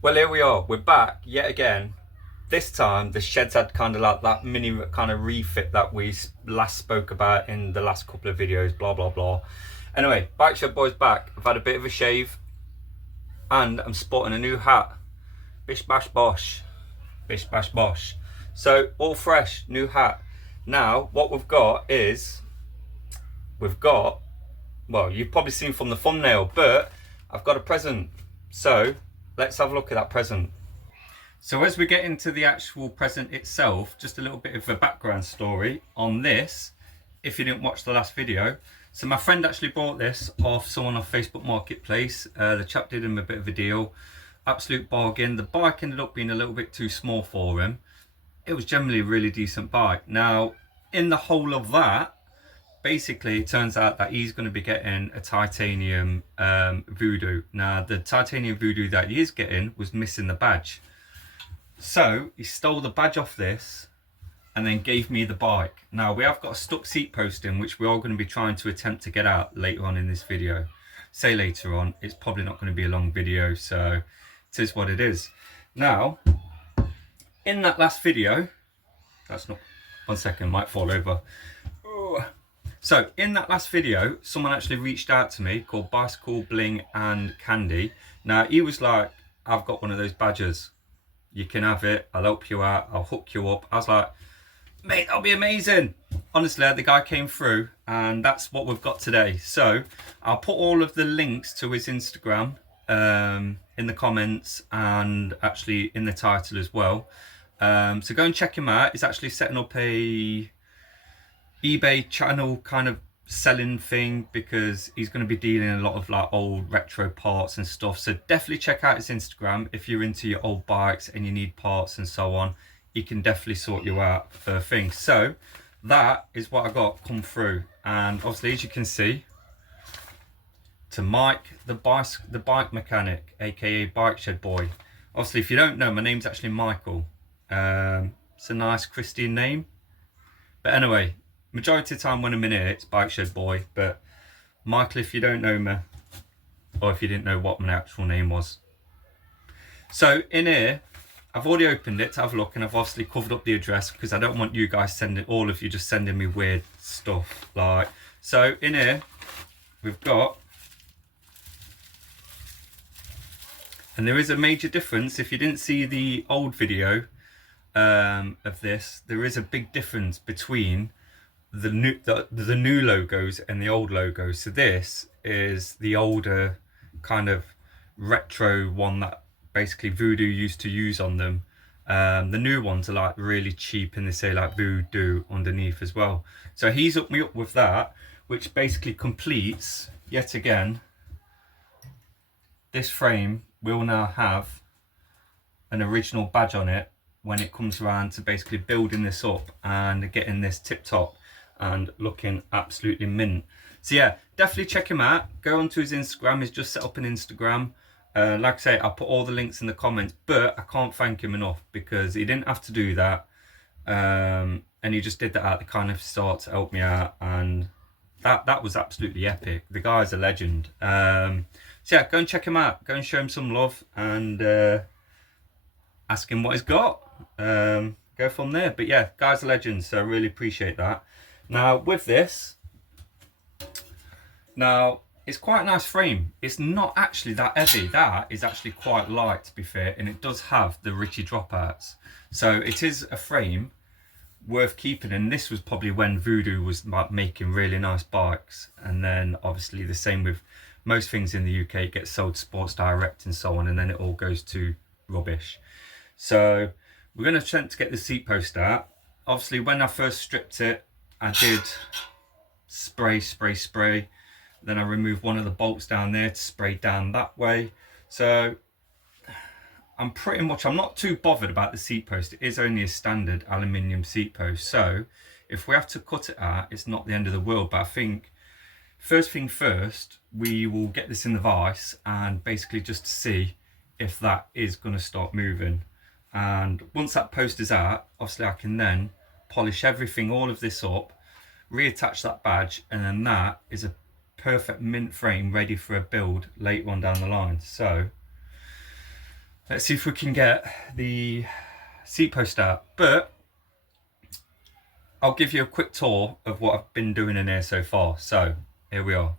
Well, here we are. We're back yet again. This time, the shed's had kind of like that mini kind of refit that we last spoke about in the last couple of videos, blah, blah, blah. Anyway, Bike Shed Boy's back. I've had a bit of a shave and I'm sporting a new hat. Bish, bash, bosh. Bish, bash, bosh. So, all fresh, new hat. Now, what we've got is, well, you've probably seen from the thumbnail, but I've got a present. So, let's have a look at that present. So as we get into the actual present itself, just a little bit of a background story on this, if you didn't watch the last video. So my friend actually bought this off someone off Facebook Marketplace. The chap did him a bit of a deal, absolute bargain. The bike ended up being a little bit too small for him. It was generally a really decent bike. Now, in the whole of that, basically it turns out that he's going to be getting a titanium VooDoo. Now, the titanium VooDoo that he is getting was missing the badge. So he stole the badge off this and then gave me the bike. Now we have got a stuck seat post in, which we are going to be trying to attempt to get out later on in this video. Say later on, it's probably not going to be a long video, so it is what it is. Now, in that last video, that's not, one second, might fall over. So in that last video, someone actually reached out to me called Bicycle Bling and Candy. Now he was like, I've got one of those badges. You can have it, I'll help you out, I'll hook you up. I was like, mate, that'll be amazing. Honestly, the guy came through and that's what we've got today. So I'll put all of the links to his Instagram in the comments and actually in the title as well. So go and check him out. He's actually setting up a eBay channel kind of selling thing, because he's going to be dealing a lot of like old retro parts and stuff. So definitely check out his Instagram if you're into your old bikes and you need parts and so on. He can definitely sort you out for things. So that is what I got come through, and obviously, as you can see, to Mike the bike mechanic, aka Bike Shed Boy. Obviously, if you don't know, my name's actually Michael. It's a nice Christian name, but anyway, majority of the time when I'm in here, it's Bike Shed Boy. But Michael, if you don't know me, or if you didn't know what my actual name was. So in here, I've already opened it to have a look, and I've obviously covered up the address because I don't want you guys sending, all of you just sending me weird stuff. Like, so in here, we've got, and there is a major difference. If you didn't see the old video of this, there is a big difference between the new logos and the old logos. So this is the older kind of retro one that basically VooDoo used to use on them. The new ones are like really cheap, and they say like VooDoo underneath as well. So he's hooked me up with that, which basically completes, yet again, this frame will now have an original badge on it when it comes around to basically building this up and getting this tip top and looking absolutely mint. So yeah, definitely check him out. Go onto his Instagram. He's just set up an Instagram. Like I say, I'll put all the links in the comments, but I can't thank him enough because he didn't have to do that. And he just did that at the kind of start to help me out, and that was absolutely epic. The guy's a legend. So yeah, go and check him out. Go and show him some love and ask him what he's got. Go from there. But yeah, guy's a legend, so I really appreciate that. Now with this, now it's quite a nice frame. It's not actually that heavy. That is actually quite light, to be fair, and it does have the Ritchie dropouts. So it is a frame worth keeping, and this was probably when VooDoo was making really nice bikes. And then obviously the same with most things in the UK, it gets sold Sports Direct and so on, and then it all goes to rubbish. So we're going to attempt to get the seat post out. Obviously, when I first stripped it, I did spray. Then I removed one of the bolts down there to spray down that way. So I'm not too bothered about the seat post. It is only a standard aluminium seat post. So if we have to cut it out, it's not the end of the world. But I think first thing first, we will get this in the vise and basically just see if that is going to start moving. And once that post is out, obviously I can then polish everything, all of this up, reattach that badge, and then that is a perfect mint frame ready for a build later on down the line. So Let's see if we can get the seat post out, but I'll give you a quick tour of what I've been doing in here so far. So here we are.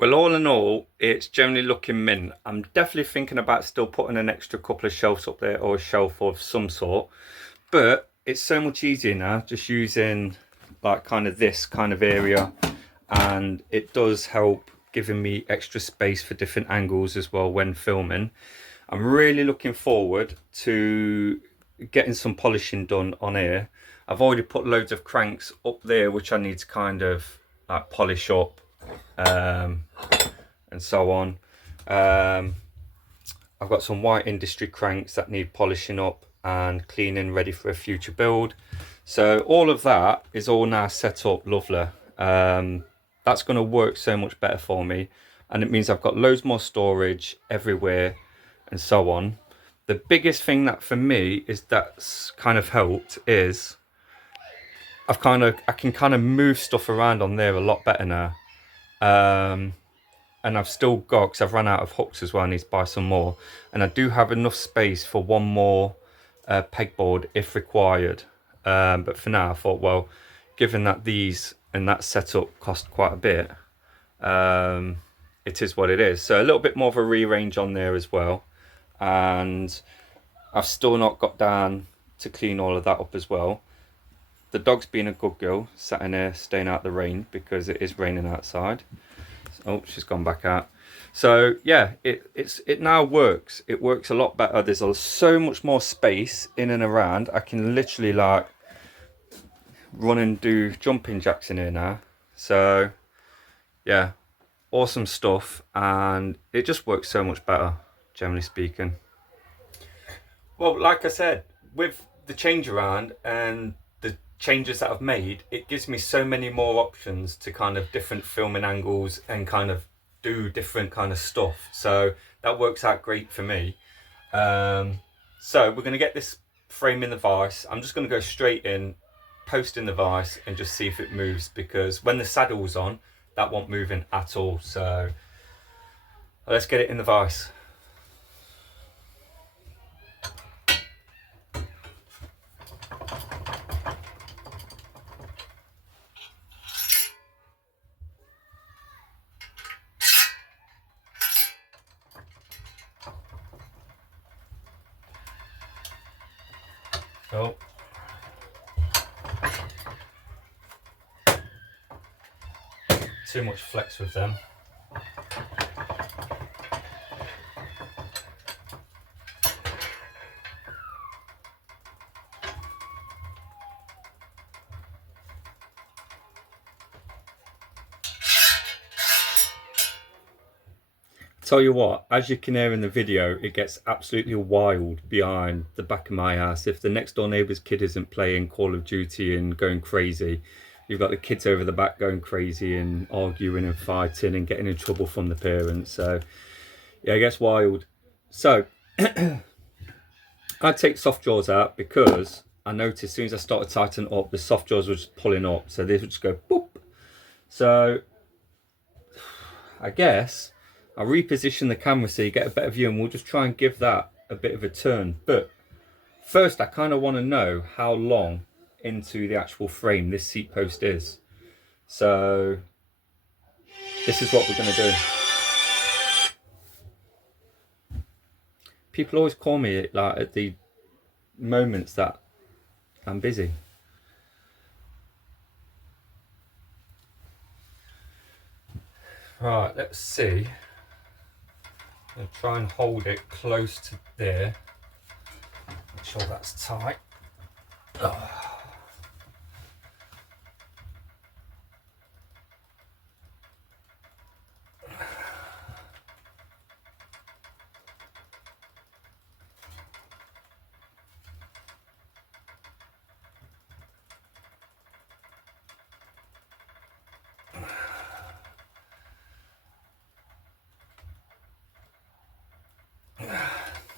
Well, all in all, it's generally looking mint. I'm definitely thinking about still putting an extra couple of shelves up there, or a shelf of some sort, but it's so much easier now just using like kind of this kind of area, and it does help giving me extra space for different angles as well when filming. I'm really looking forward to getting some polishing done on here. I've already put loads of cranks up there which I need to kind of like polish up, and so on. I've got some white industry cranks that need polishing up and cleaning, ready for a future build. So all of that is all now set up lovely. That's going to work so much better for me, and it means I've got loads more storage everywhere and so on. The biggest thing that for me is that's kind of helped is I can kind of move stuff around on there a lot better now. And I've still got, because I've run out of hooks as well, I need to buy some more, and I do have enough space for one more pegboard if required. But for now I thought, well, given that these and that setup cost quite a bit, it is what it is. So a little bit more of a rearrange on there as well, and I've still not got down to clean all of that up as well. The dog's being a good girl, sat in there staying out the rain because it is raining outside. Oh, she's gone back out. So yeah, it now works. It works a lot better. There's so much more space in and around. I can literally like run and do jumping jacks in here now. So yeah, awesome stuff, and it just works so much better, generally speaking. Well, like I said, with the change around and the changes that I've made, it gives me so many more options to kind of different filming angles and kind of do different kind of stuff. So that works out great for me. So we're going to get this frame in the vise. I'm just going to go straight in, post in the vise, and just see if it moves, because when the saddle's on, that won't move in at all. So let's get it in the vise. Oh. Too much flex with them. Tell you what, as you can hear in the video, it gets absolutely wild behind the back of my house. If the next door neighbour's kid isn't playing Call of Duty and going crazy, you've got the kids over the back going crazy and arguing and fighting and getting in trouble from the parents. So yeah, it gets wild. So I take soft jaws out because I noticed as soon as I started tightening up, the soft jaws were just pulling up. So they would just go boop. So I guess I'll reposition the camera so you get a better view, and we'll just try and give that a bit of a turn. But first, I kind of want to know how long into the actual frame this seat post is. So this is what we're going to do. People always call me like at the moments that I'm busy. Right, let's see. I'm going to try and hold it close to there. Make sure that's tight. Oh.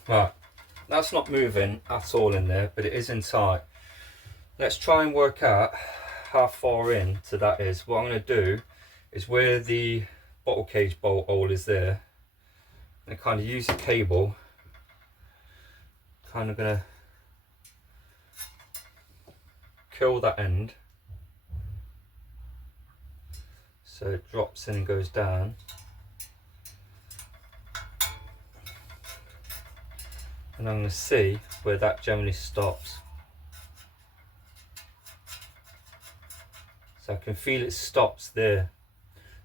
Right, that's not moving at all in there, but it is in tight. Let's try and work out how far in to that is. What I'm going to do is where the bottle cage bolt hole is there, and kind of use the cable kind of gonna curl that end so it drops in and goes down. And I'm going to see where that generally stops. So I can feel it stops there.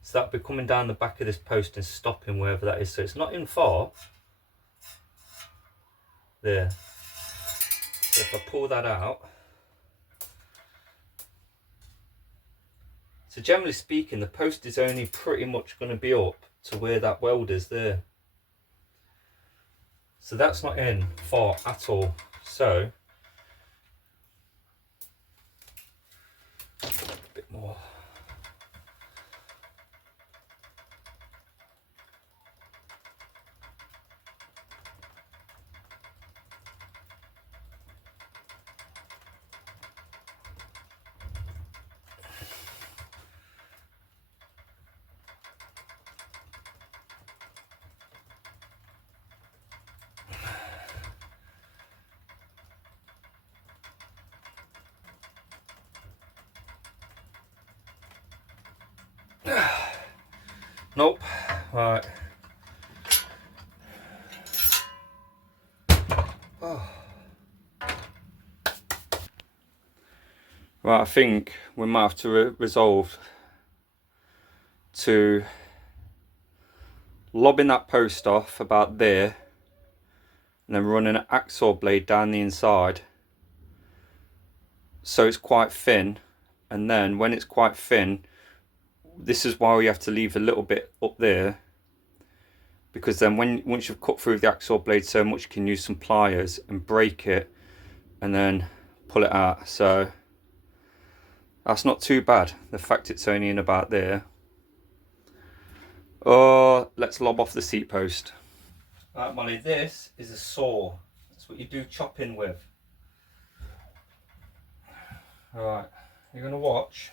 So that'll be coming down the back of this post and stopping wherever that is. So it's not in far. There. So if I pull that out. So generally speaking, the post is only pretty much going to be up to where that weld is there. So that's not in far at all. So a bit more. Nope. Right. Oh. Right, I think we might have to resolve to lobbing that post off about there and then running an axle blade down the inside so it's quite thin, and then when it's quite thin, this is why we have to leave a little bit up there, because then once you've cut through the axle blade so much, you can use some pliers and break it and then pull it out. So that's not too bad, the fact it's only in about there. Oh, let's lob off the seat post. Right, Molly, this is a saw. That's what you do chopping with. Alright, you're going to watch.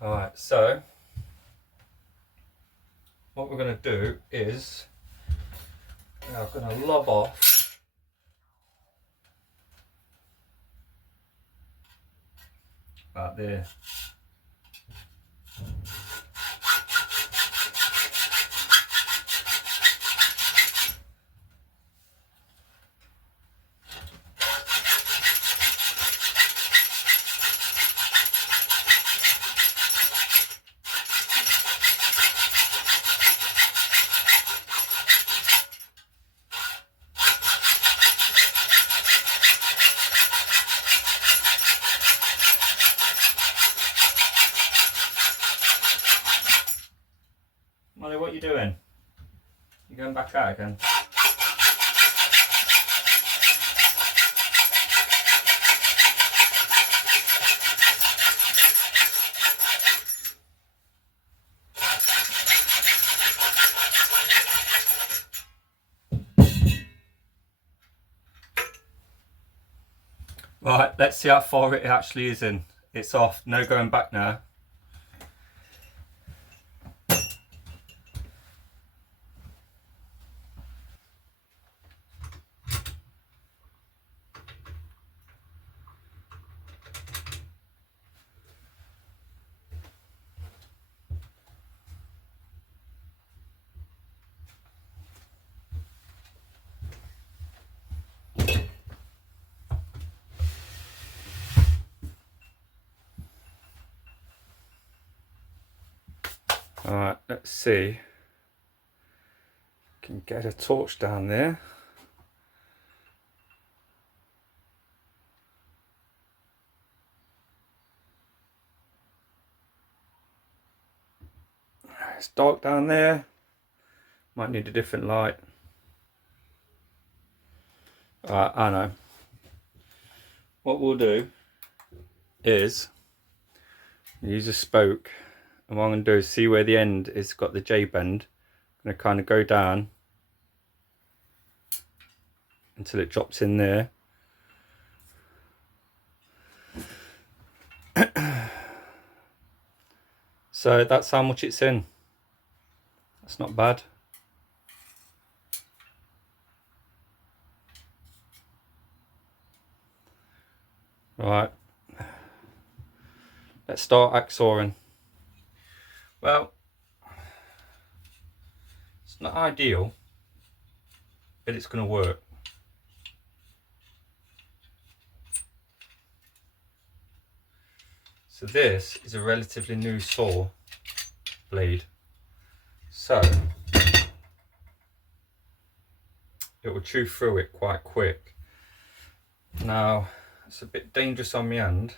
Alright, so what we're going to do is I'm going to lob off about there. Molly, what are you doing? You're going back out again? Right, let's see how far it actually is in. It's off, no going back now. Alright, let's see. Can get a torch down there. It's dark down there. Might need a different light. Alright, I know. What we'll do is use a spoke, and what I'm going to do is see where the end is got the J bend. I'm going to kind of go down until it drops in there. So that's how much it's in. That's not bad. Right, let's start axawing. Well, it's not ideal, but it's going to work. So this is a relatively new saw blade, so it will chew through it quite quick. Now it's a bit dangerous on my hand,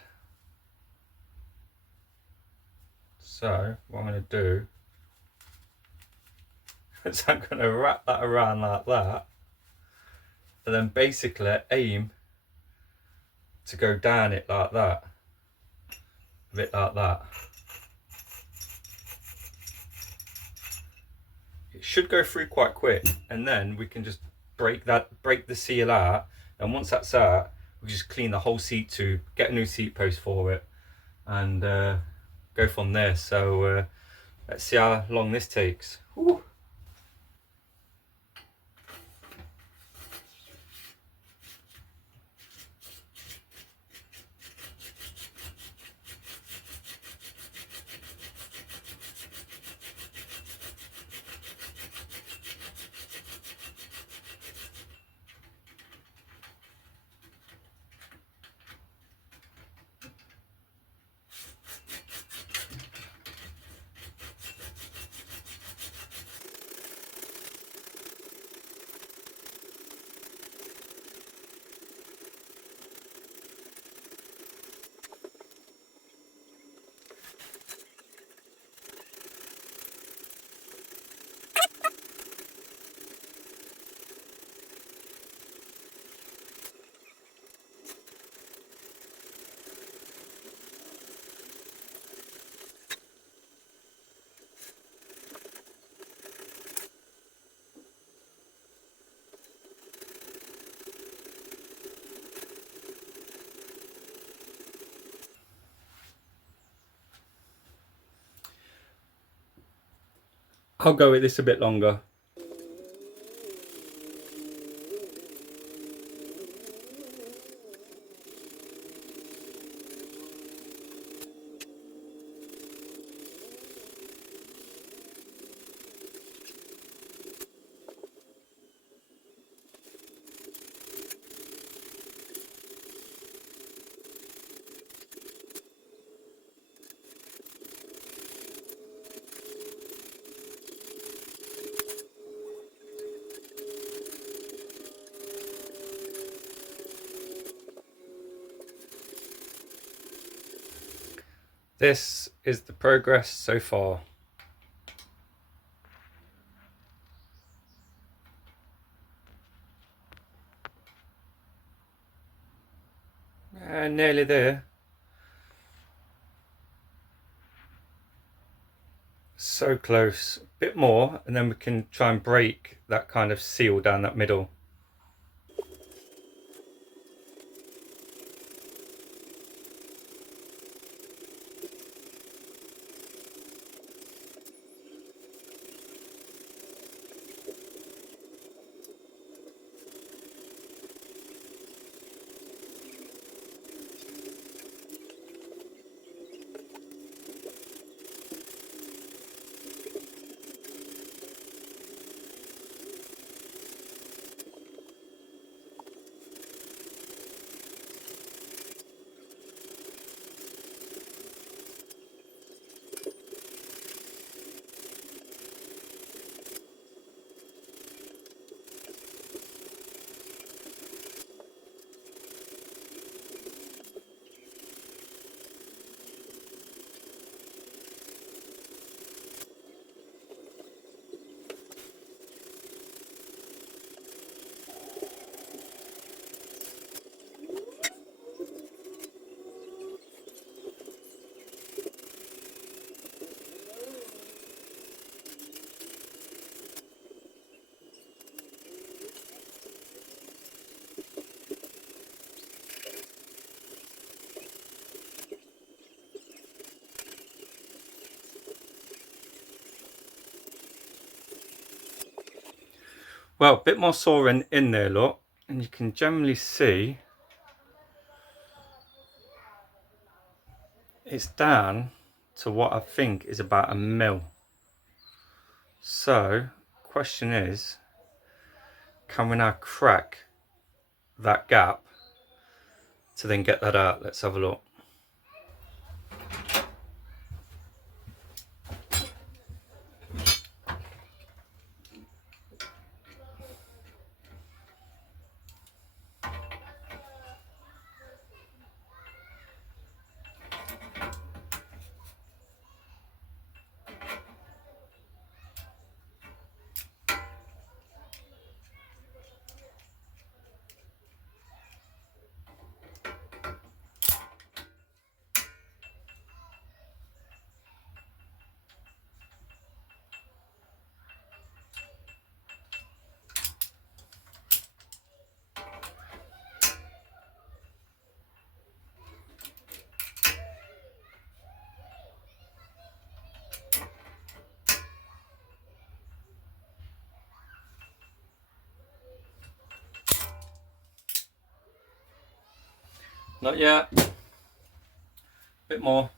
so what I'm going to do is I'm going to wrap that around like that, and then basically aim to go down it like that, a bit like that. It should go through quite quick, and then we can just break the seal out, and once that's out, we just clean the whole seat tube, get a new seat post for it, and go from there. So let's see how long this takes. Whew. I'll go with this a bit longer. This is the progress so far. Nearly there. So close. A bit more, and then we can try and break that kind of seal down that middle. Well, a bit more sawing in there, look, and you can generally see it's down to what I think is about 1 mil. So question is, can we now crack that gap to then get that out? Let's have a look. Not yet. Bit more.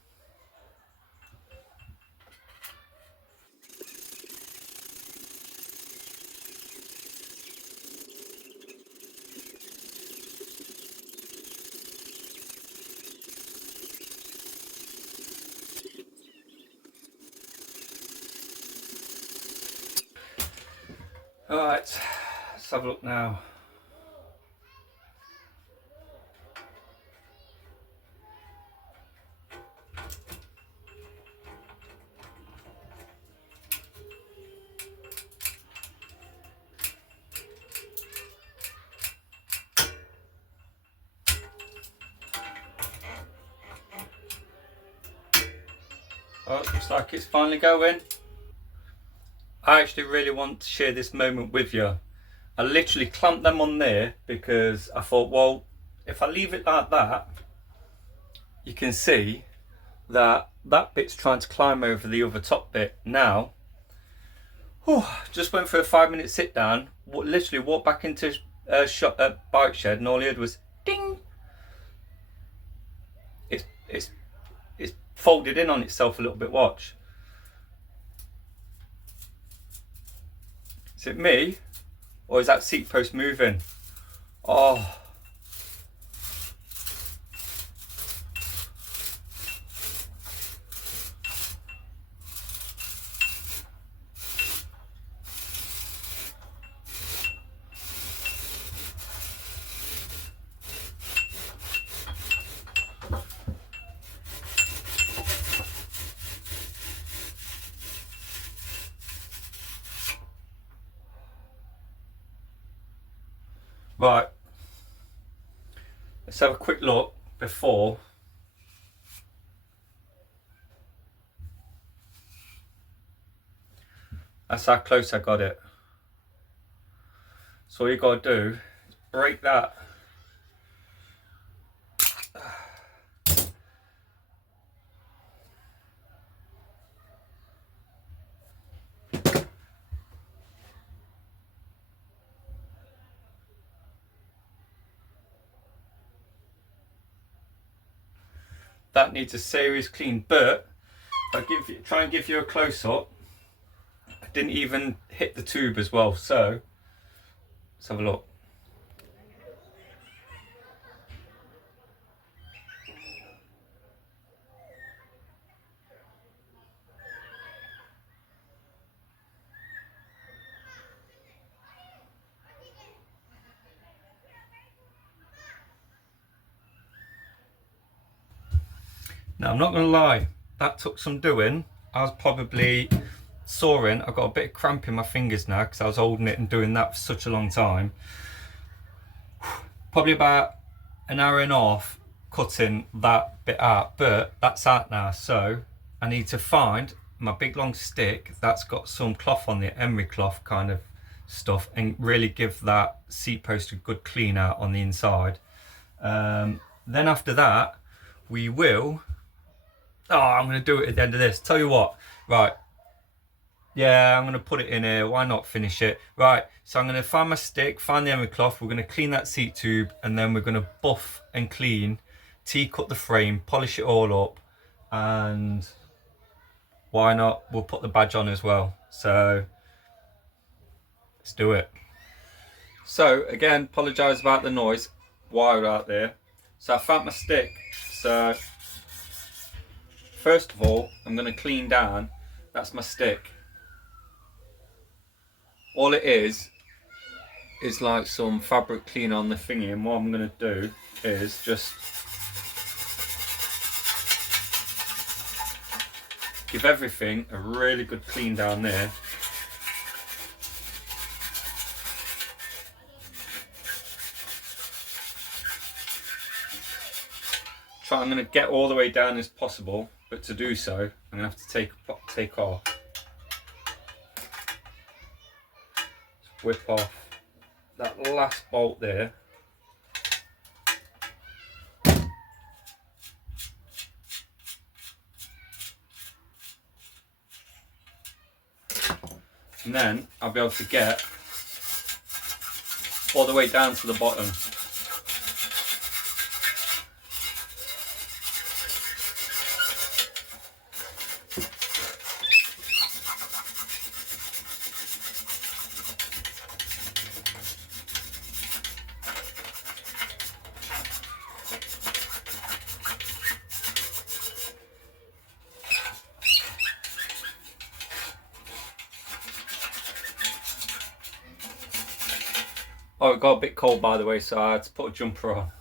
Alright, let's have a look now. Oh, looks like it's finally going. I actually really want to share this moment with you. I literally clamped them on there because I thought, well, if I leave it like that, you can see that that bit's trying to climb over the other top bit. Now, just went for a 5-minute sit down, literally walked back into a bike shed, and all I heard was ding. It's folded in on itself a little bit, watch. Is it me? Or is that seat post moving? Oh. Right, let's have a quick look before. That's how close I got it. So all you got to do is break that. That needs a serious clean, but I'll try and give you a close-up. I didn't even hit the tube as well, so let's have a look. Now, I'm not going to lie, that took some doing. I was probably sawing. I've got a bit of cramp in my fingers now because I was holding it and doing that for such a long time. Probably about an hour and a half cutting that bit out, but that's out now. So I need to find my big long stick that's got some cloth on it, emery cloth kind of stuff, and really give that seat post a good clean out on the inside. Then after that, we will... Oh, I'm going to do it at the end of this. Tell you what, right. Yeah, I'm going to put it in here. Why not finish it? Right, so I'm going to find my stick, find the emery cloth. We're going to clean that seat tube, and then we're going to buff and clean, T-cut the frame, polish it all up, and why not, we'll put the badge on as well. So let's do it. So again, apologise about the noise, wire out there. So I found my stick. So first of all, I'm going to clean down. That's my stick. All it is like some fabric cleaner on the thingy, and what I'm going to do is just give everything a really good clean down there. I'm going to get all the way down as possible, but to do so, I'm going to have to take off. Just whip off that last bolt there. And then I'll be able to get all the way down to the bottom. Oh, it got a bit cold by the way, so I had to put a jumper on.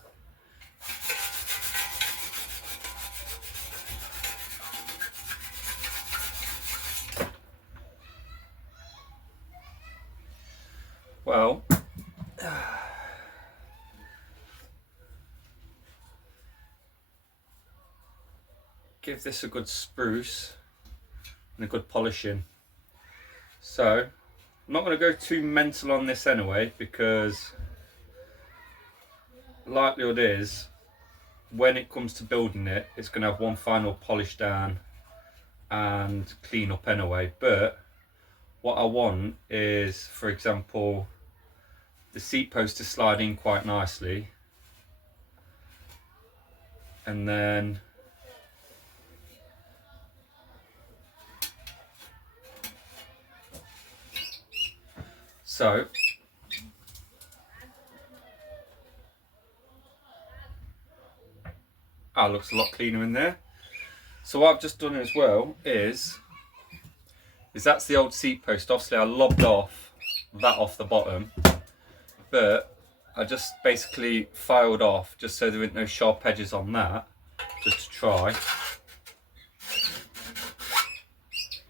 Well, give this a good spruce and a good polishing. So I'm not going to go too mental on this anyway, because likelihood is when it comes to building it, it's going to have one final polish down and clean up anyway. But what I want is, for example, the seat post to slide in quite nicely, and then so looks a lot cleaner in there. So what I've just done as well is that's the old seat post. Obviously I lobbed off that off the bottom, but I just basically filed off just so there weren't no sharp edges on that, just to try.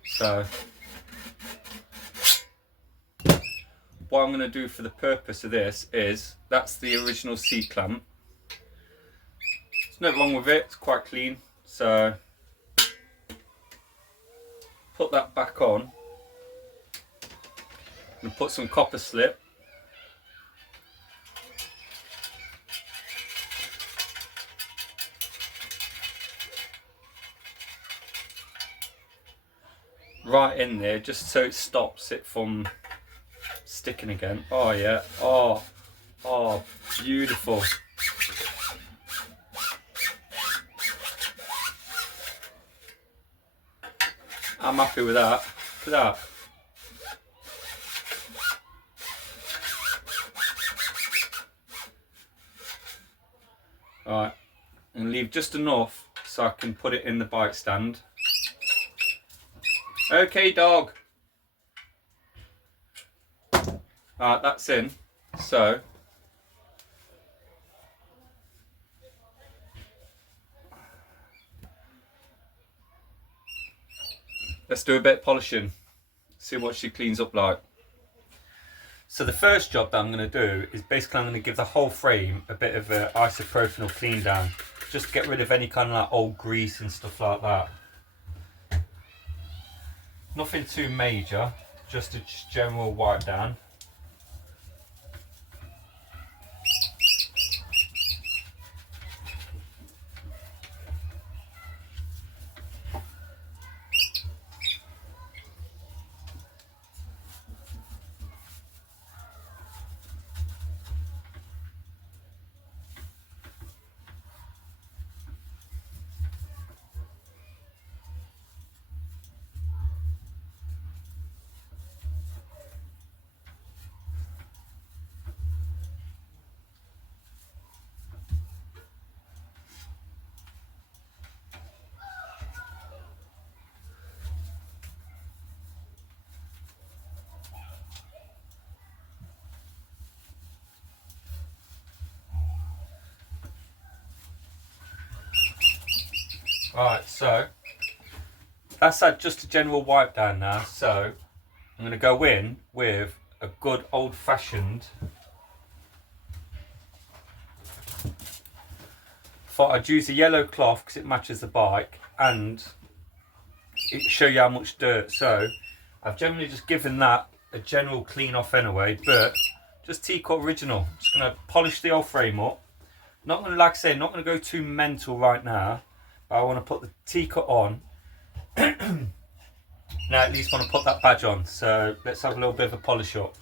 So what I'm going to do for the purpose of this is, that's the original seat clamp. There's nothing wrong with it, it's quite clean. So put that back on and put some copper slip. Right in there, just so it stops it from sticking again. Oh yeah, oh beautiful. I'm happy with that. Look at that. Alright, and leave just enough so I can put it in the bike stand. Okay, dog. Alright, that's in. So let's do a bit of polishing, see what she cleans up like. So the first job that I'm going to do is basically I'm going to give the whole frame a bit of an isopropyl clean down, just to get rid of any kind of like old grease and stuff like that. Nothing too major, just a general wipe down. Alright, so that's had just a general wipe down now, so I'm going to go in with a good old-fashioned, thought I'd use a yellow cloth because it matches the bike and it show you how much dirt. So I've generally just given that a general clean off anyway, but just T-cut original. Just going to polish the old frame up. Not going to, like I say, not going to go too mental right now, but I want to put the T-cut on. Now at least want to put that badge on, so let's have a little bit of a polish up.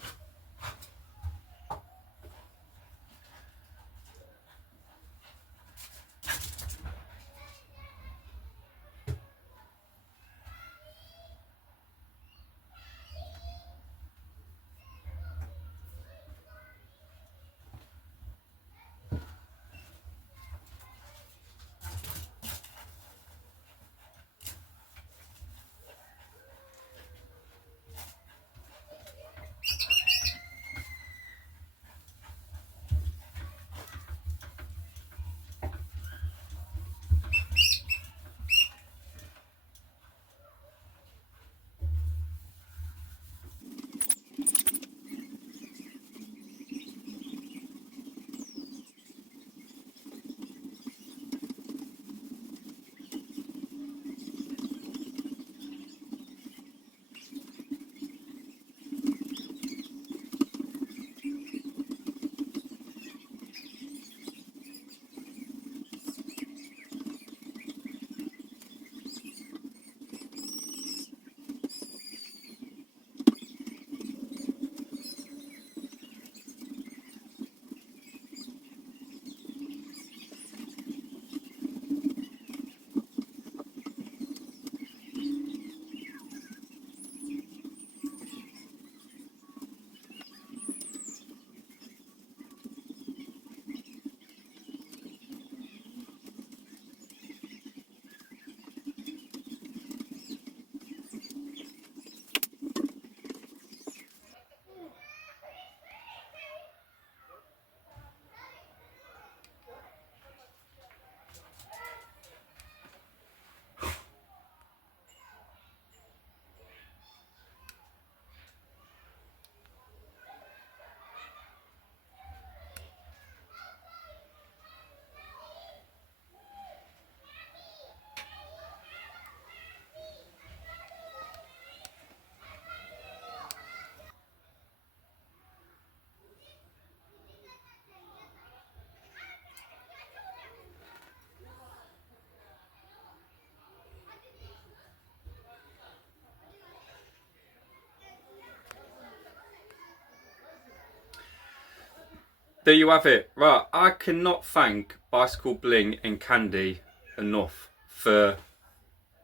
There you have it. Right, I cannot thank Bicycle Bling and Candy enough for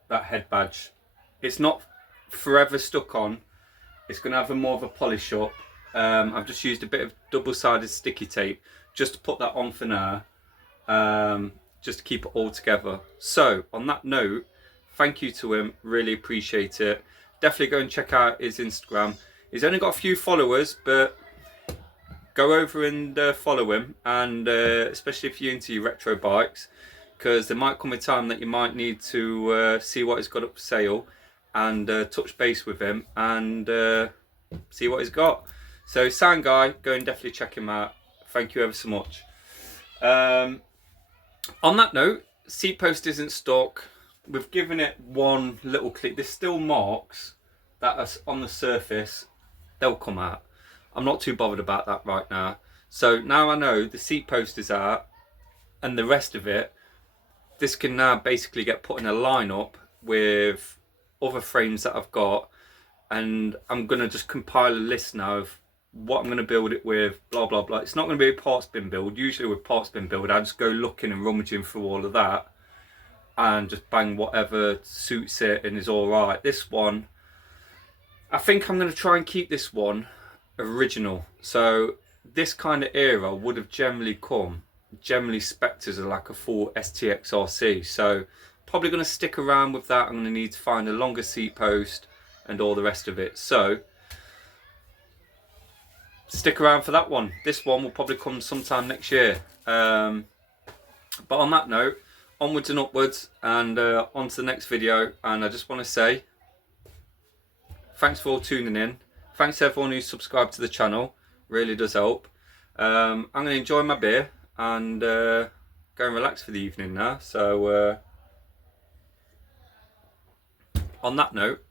that head badge. It's not forever stuck on. It's going to have a more of a polish up. I've just used a bit of double-sided sticky tape just to put that on for now, just to keep it all together. So on that note, thank you to him, really appreciate it. Definitely go and check out his Instagram. He's only got a few followers, but go over and follow him, and especially if you're into your retro bikes, because there might come a time that you might need to see what he's got up for sale and touch base with him and see what he's got. So sound guy, go and definitely check him out. Thank you ever so much. On that note, seat post isn't stuck. We've given it one little click. There's still marks that are on the surface. They'll come out. I'm not too bothered about that right now. So now I know the seat post is out and the rest of it, this can now basically get put in a lineup with other frames that I've got, and I'm going to just compile a list now of what I'm going to build it with, blah blah blah. It's not going to be a parts bin build. Usually with parts bin build I just go looking and rummaging through all of that and just bang whatever suits it and is alright. This one, I think I'm going to try and keep this one original. So this kind of era would have generally spec'd as like a full STXRC. So probably going to stick around with that. I'm going to need to find a longer seat post and all the rest of it. So stick around for that one. This one will probably come sometime next year. But on that note, onwards and upwards, and on to the next video. And I just want to say thanks for all tuning in. Thanks to everyone who's subscribed to the channel, really does help. I'm going to enjoy my beer and go and relax for the evening now. So on that note,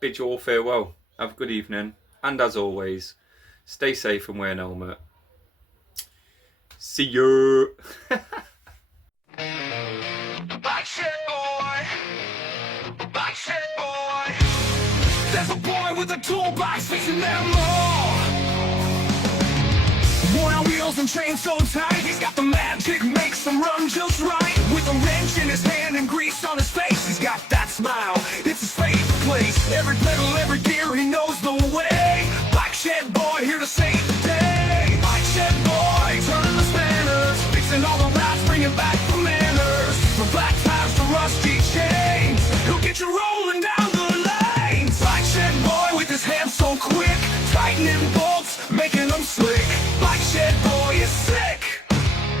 bid you all farewell. Have a good evening, and as always, stay safe and wear an helmet. See you. There's a boy with a toolbox fixing them all. Boy on wheels and chains so tight, he's got the magic, makes them run just right. With a wrench in his hand and grease on his face, he's got that smile, it's his favorite place. Every pedal, every gear, he knows the way.